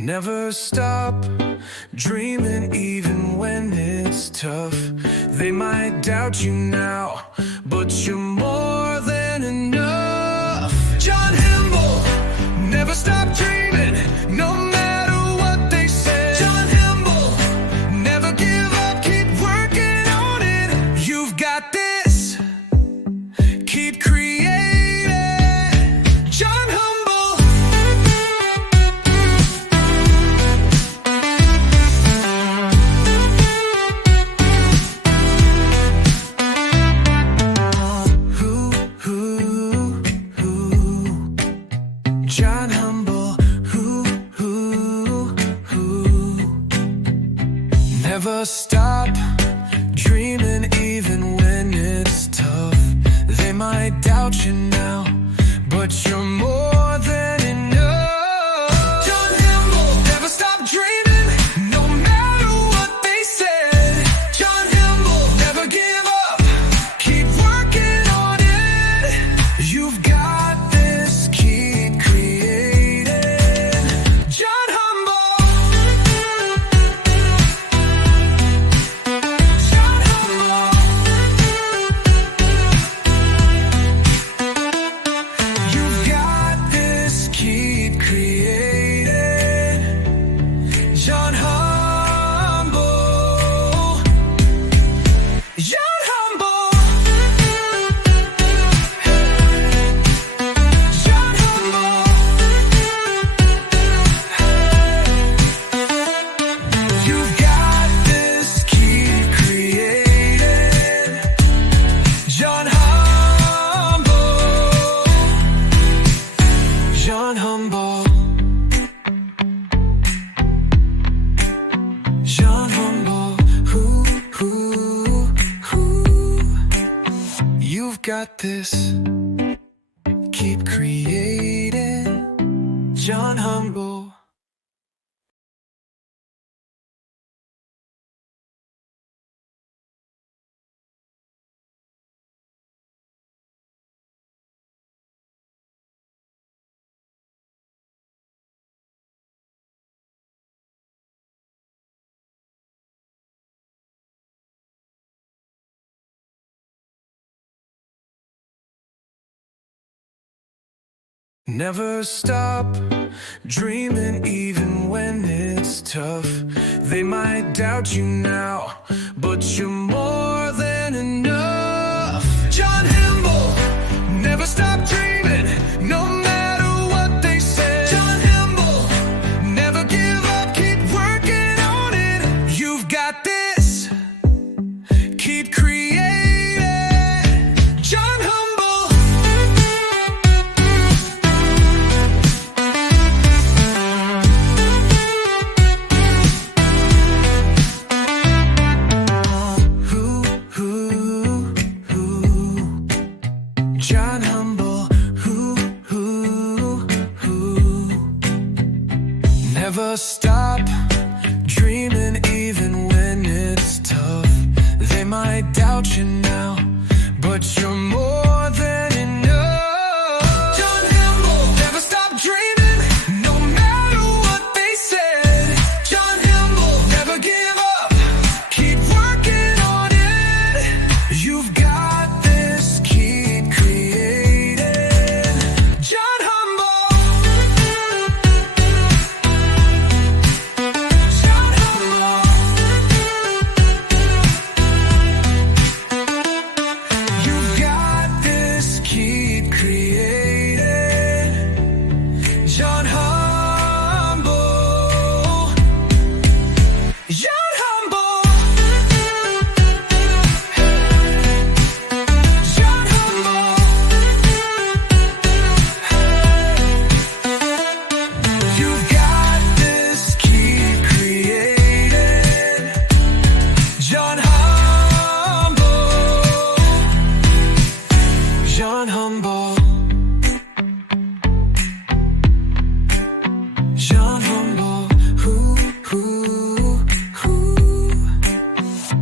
Never stop dreaming even when it's tough. They might doubt you now, but you're more than enough. John Himble, never stop dreaming, no matter what they say. John Himble, never give up, keep working on it. You've got this, keep creating. John Himble. John Humble, never stop dreaming even when it's tough. They might doubt you now, but you're more than enough. John Humble, never stop dreaming, no matter what they said. John Humble, never give up, keep working on it. You've got this, keep creating. John Humble. John Humble. You've got this, keep creating. John Humble. John Humble. John Humble. You've got this, keep creating. John Humble. John Humble. John Humble. You've got this, keep creating. John Humble. Never stop dreaming even when it's tough. They might doubt you now, but you're more than enough. John Himble, never stop dreaming, no matter what they say. John Himble, never give up, keep working on it. You've got this, keep creating. John Humble. John Humble, never stop dreaming even when it's tough. They might doubt you now, but you're more than enough. John Humble, never stop dreaming, no matter what they said. John Humble, never give up, keep working on it. You've got this, keep creating. John Humble. John Humble. You've got this, keep creating. John Humble. John Humble. John Humble. You've got this, keep creating. John Humble. John Humble. John Humble.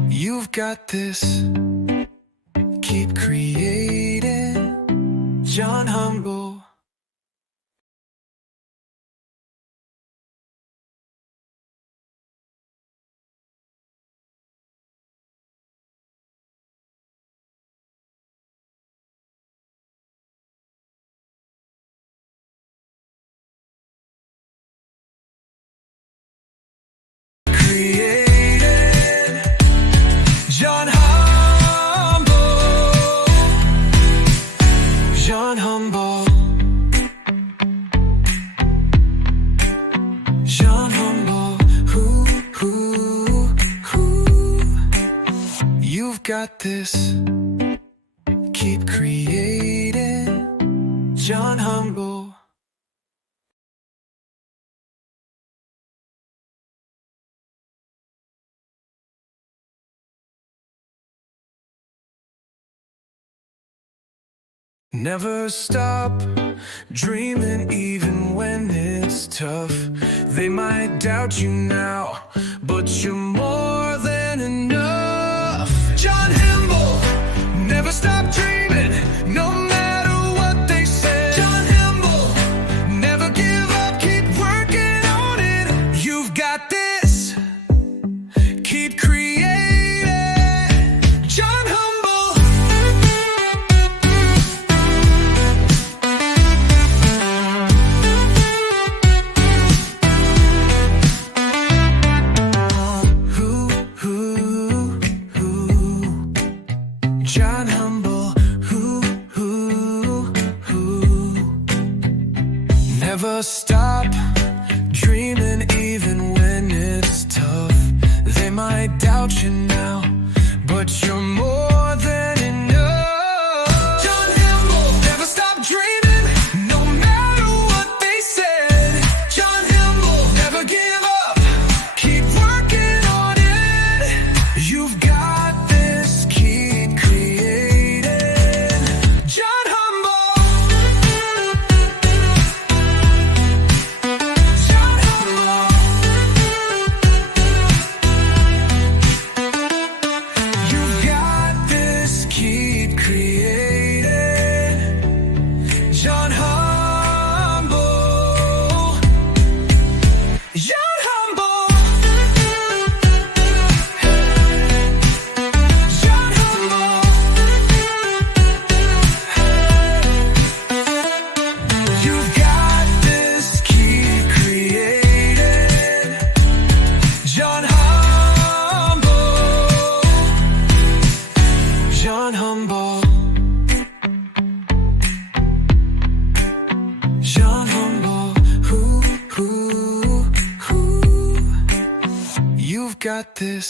You've got this, keep creating. John Humble. got this. Keep creating. John Humble. Never stop dreaming even when it's tough. They might doubt you now, but you're more than enough. John Humble, never stop dreaming, no matter what they say. John Humble, never give up, keep working on it. You've got this, keep creating. John Humble. John Humble, never stop dreaming even when it's tough. They might doubt you now, but you're more than enough. John Humble, never stop dreaming, no matter what they said. John Humble, never give up, keep working on it. You've got this, keep creating. John Humble. John Humble. You've got this, keep creating. John Humble. John Humble. John Humble. You've got this, keep creating. John Humble. John Humble. John Humble. You've got this,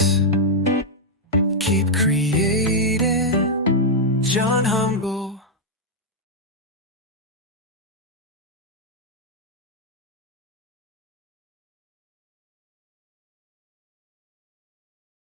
keep creating. John Humble.